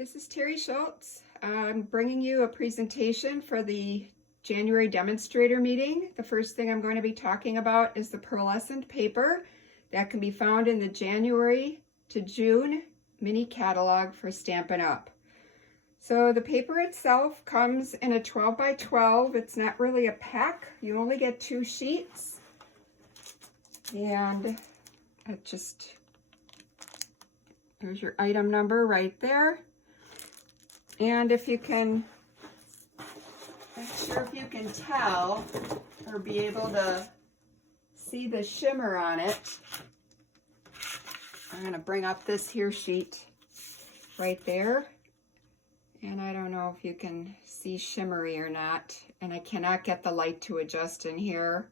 This is Terry Schultz. I'm bringing you a presentation for the January demonstrator meeting. The first thing I'm going to be talking about is the Pearlescent paper that can be found in the January to June mini catalog for Stampin' Up. So the paper itself comes in a 12 by 12. It's not really a pack. You only get 2 sheets. And there's your item number right there. And if you can, I'm not sure if you can tell or be able to see the shimmer on it. I'm going to bring up this here sheet right there. And I don't know if you can see shimmery or not. And I cannot get the light to adjust in here.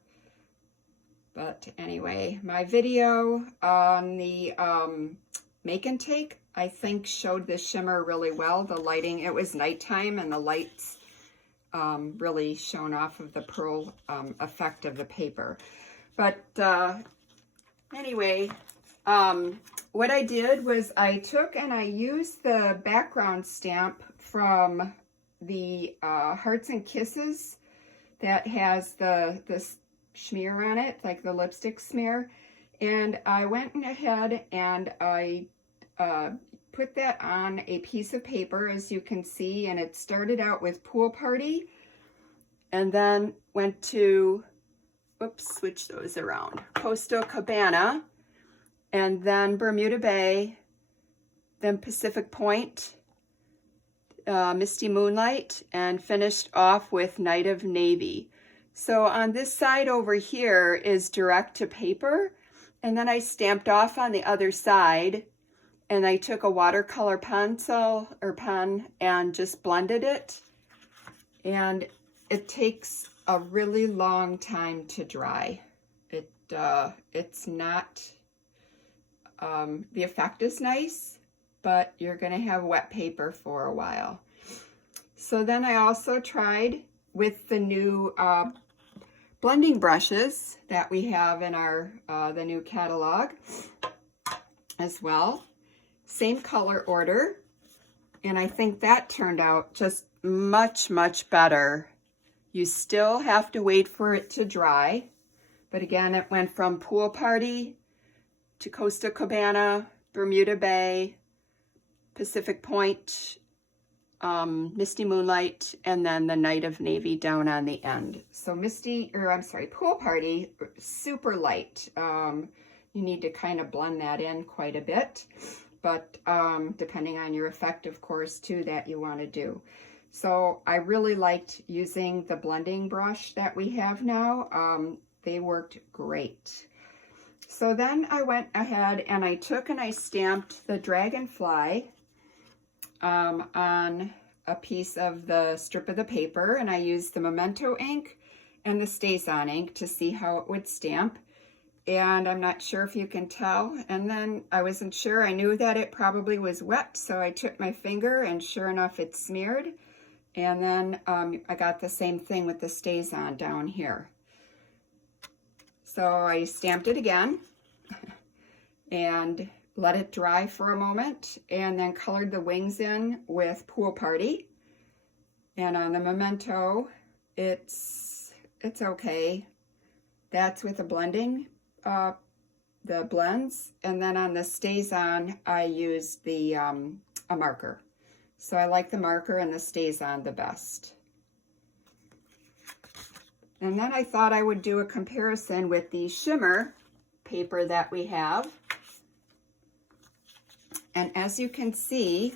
But anyway, my video on the make and take, I think, showed the shimmer really well. The lighting, it was nighttime and the lights really shone off of the pearl effect of the paper. But anyway, what I did was I took and I used the background stamp from the Hearts and Kisses that has the smear on it, like the lipstick smear. And I went ahead and I put that on a piece of paper, as you can see, and it started out with Pool Party and then went to, switch those around, Coastal Cabana, and then Bermuda Bay, then Pacific Point, Misty Moonlight, and finished off with Night of Navy. So on this side over here is direct to paper, and then I stamped off on the other side, and I took a watercolor pencil or pen and just blended it. And it takes a really long time to dry. It's not, the effect is nice, but you're gonna have wet paper for a while. So then I also tried with the new blending brushes that we have in our the new catalog as well. Same color order, and I think that turned out just much better. You still have to wait for it to dry, but again, it went from Pool Party to Coastal Cabana, Bermuda Bay, Pacific Point, Misty Moonlight, and then the Night of Navy down on the end. So Pool Party, super light. You need to kind of blend that in quite a bit, but depending on your effect, of course, too, that you want to do. So I really liked using the blending brush that we have now. They worked great. So then I went ahead and I took and I stamped the dragonfly on a piece of the strip of the paper, and I used the Memento ink and the StazOn ink to see how it would stamp. And I'm not sure if you can tell. And then I wasn't sure. I knew that it probably was wet, so I took my finger and sure enough it smeared. And then I got the same thing with the StazOn down here. So I stamped it again and let it dry for a moment, and then colored the wings in with Pool Party. And on the Memento, it's okay. That's with the blending, the blends. And then on the StazOn, I used the a marker. So I like the marker and the StazOn the best. And then I thought I would do a comparison with the shimmer paper that we have. And as you can see,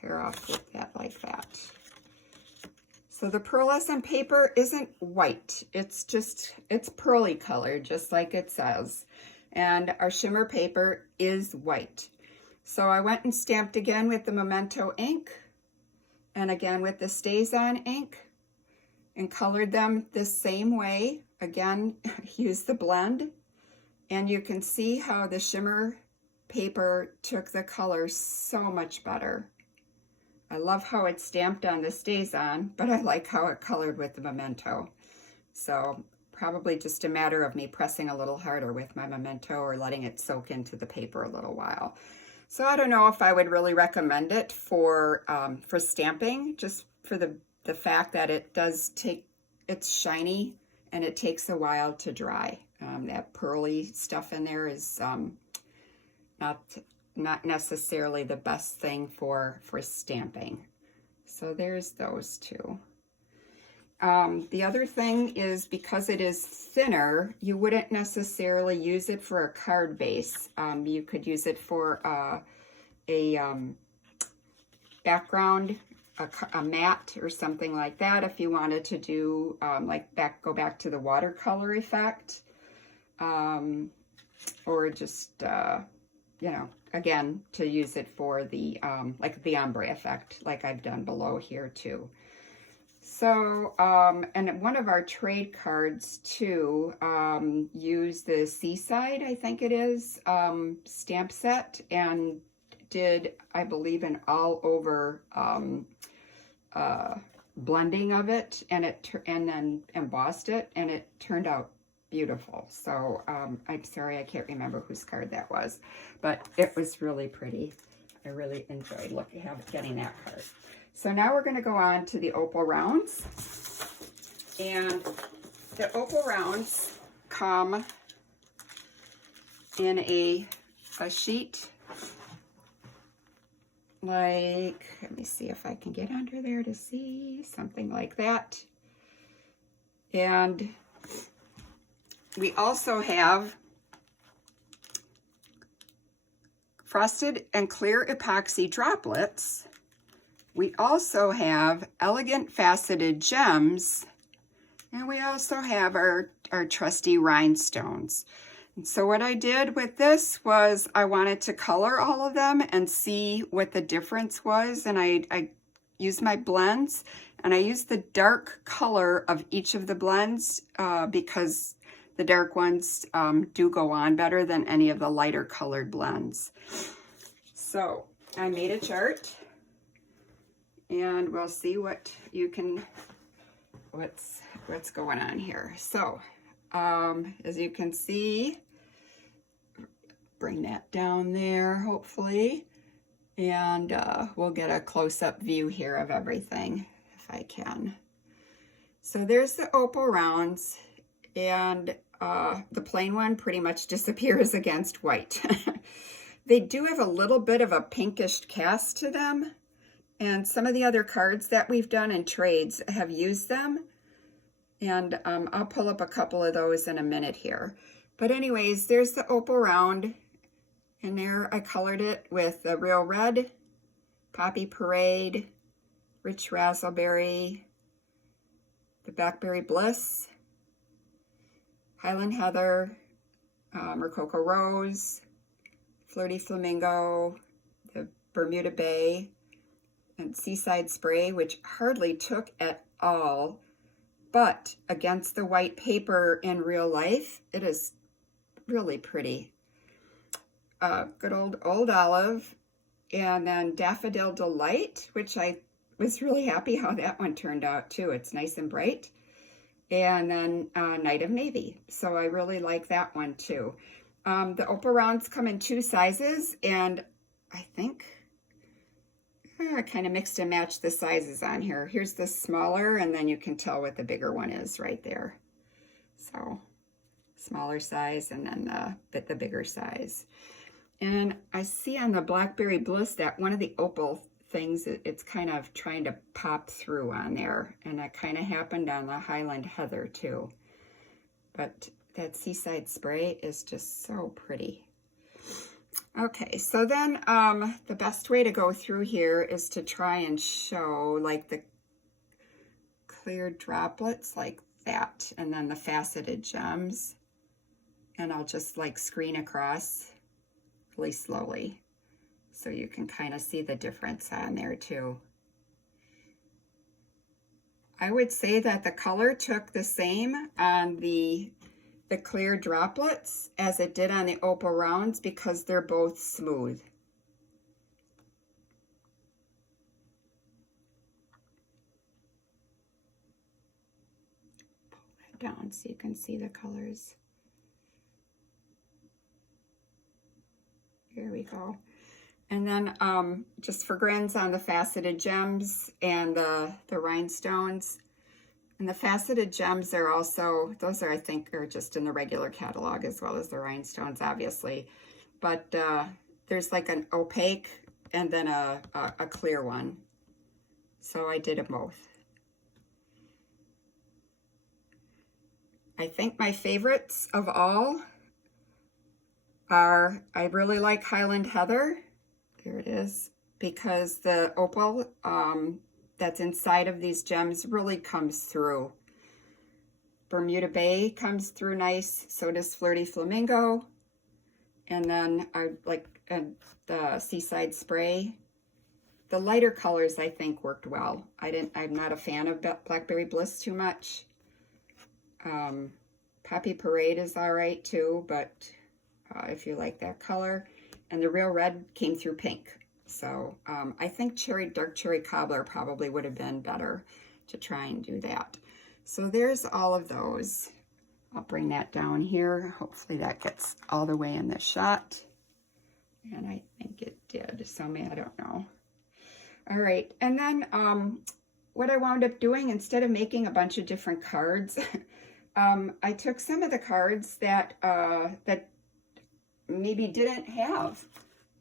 here I'll put that like that. So the Pearlescent paper isn't white. It's pearly colored, just like it says. And our shimmer paper is white. So I went and stamped again with the Memento ink and again with the StazOn ink and colored them the same way. Again, use the blend. And you can see how the shimmer paper took the color so much better. I love how it's stamped on the StazOn, but I like how it colored with the Memento. So probably just a matter of me pressing a little harder with my Memento or letting it soak into the paper a little while. So I don't know if I would really recommend it for stamping, just for the fact that it does take, it's shiny and it takes a while to dry. That pearly stuff in there is not necessarily the best thing for stamping. So there's those two. The other thing is, because it is thinner, you wouldn't necessarily use it for a card base. You could use it for a background, a mat or something like that, if you wanted to do go back to the watercolor effect, or just you know, again, to use it for the like the ombre effect, like I've done below here too. So, and one of our trade cards too, used the Seaside, I think it is, stamp set, and did, I believe, an all over blending of it, and then embossed it, and it turned out beautiful. So I'm sorry, I can't remember whose card that was, but it was really pretty. I really enjoyed getting that card. So now we're going to go on to the Opal rounds, and the Opal rounds come in a sheet, like, let me see if I can get under there to see, something like that. And we also have frosted and clear epoxy droplets. We also have elegant faceted gems, and we also have our trusty rhinestones. And so what I did with this was I wanted to color all of them and see what the difference was, and I used my blends, and I used the dark color of each of the blends because the dark ones do go on better than any of the lighter colored blends. So I made a chart, and we'll see what's going on here. So as you can see, bring that down there hopefully, and we'll get a close-up view here of everything if I can. So there's the Opal rounds, and the plain one pretty much disappears against white. They do have a little bit of a pinkish cast to them, and some of the other cards that we've done in trades have used them, and I'll pull up a couple of those in a minute here. But anyways, there's the Opal round, and there I colored it with the Real Red, Poppy Parade, Rich Razzleberry, the Blackberry Bliss, Highland Heather, Rococo Rose, Flirty Flamingo, the Bermuda Bay, and Seaside Spray, which hardly took at all, but against the white paper in real life, it is really pretty. Good old Olive, and then Daffodil Delight, which I was really happy how that one turned out too. It's nice and bright. And then Night of Navy. So I really like that one too. The Opal rounds come in 2 sizes, and I think I kind of mixed and matched the sizes on here. Here's the smaller, and then you can tell what the bigger one is right there. So smaller size, and then the bigger size. And I see on the Blackberry Bliss that one of the Opal things, it's kind of trying to pop through on there, and that kind of happened on the Highland Heather too. But that Seaside Spray is just so pretty. Okay, so then the best way to go through here is to try and show like the clear droplets like that, and then the faceted gems, and I'll just like screen across really slowly so you can kind of see the difference on there too. I would say that the color took the same on the clear droplets as it did on the Opal rounds because they're both smooth. Pull that down so you can see the colors. Here we go. And then just for grins on the faceted gems and the rhinestones. And the faceted gems are also, those are, I think, are just in the regular catalog as well as the rhinestones, obviously. But there's like an opaque and then a clear one. So I did them both. I think my favorites of all are, I really like Highland Heather. There it is. Because the opal that's inside of these gems really comes through. Bermuda Bay comes through nice, so does Flirty Flamingo. And then I like the Seaside Spray. The lighter colors I think worked well. I'm not a fan of Blackberry Bliss too much. Poppy Parade is all right too, but if you like that color. And the Real Red came through pink. So I think Dark Cherry Cobbler probably would have been better to try and do that. So there's all of those. I'll bring that down here. Hopefully that gets all the way in the shot. And I think it did, so I don't know. All right, and then what I wound up doing, instead of making a bunch of different cards, I took some of the cards that maybe didn't have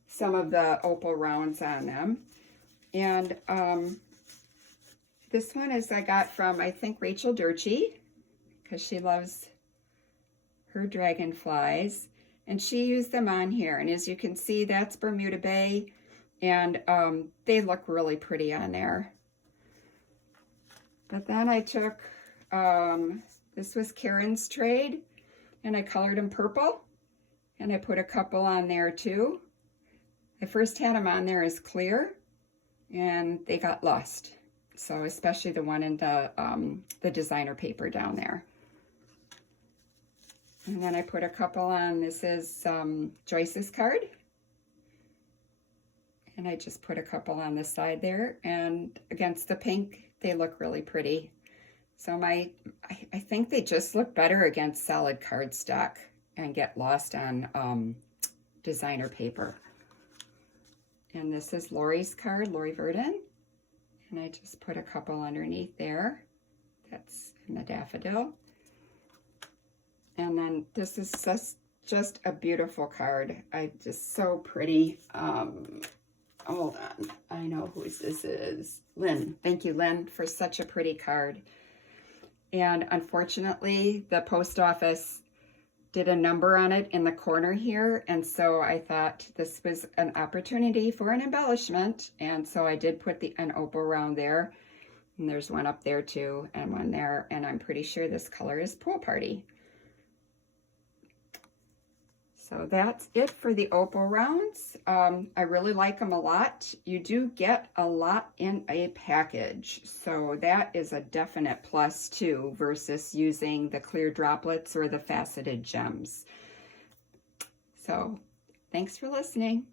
some of the opal rounds on them. And this one is I got from, I think, Rachel Durchie, because she loves her dragonflies. And she used them on here. And as you can see, that's Bermuda Bay. And they look really pretty on there. But then I took, this was Karen's trade. And I colored them purple. And I put a couple on there too. I first had them on there as clear. And they got lost. So especially the one in the designer paper down there. And then I put a couple on, this is Joyce's card. And I just put a couple on the side there. And against the pink, they look really pretty. So I think they just look better against solid cardstock and get lost on designer paper. And this is Lori's card, Lori Verdon. And I just put a couple underneath there. That's in the daffodil. And then this is just a beautiful card. Just so pretty. Hold on. I know whose this is. Lynn. Thank you, Lynn, for such a pretty card. And unfortunately, the post office did a number on it in the corner here. And so I thought this was an opportunity for an embellishment. And so I did put an opal round there. And there's one up there too, and one there. And I'm pretty sure this color is Pool Party. So that's it for the opal rounds. I really like them a lot. You do get a lot in a package. So that is a definite plus too, versus using the clear droplets or the faceted gems. So thanks for listening.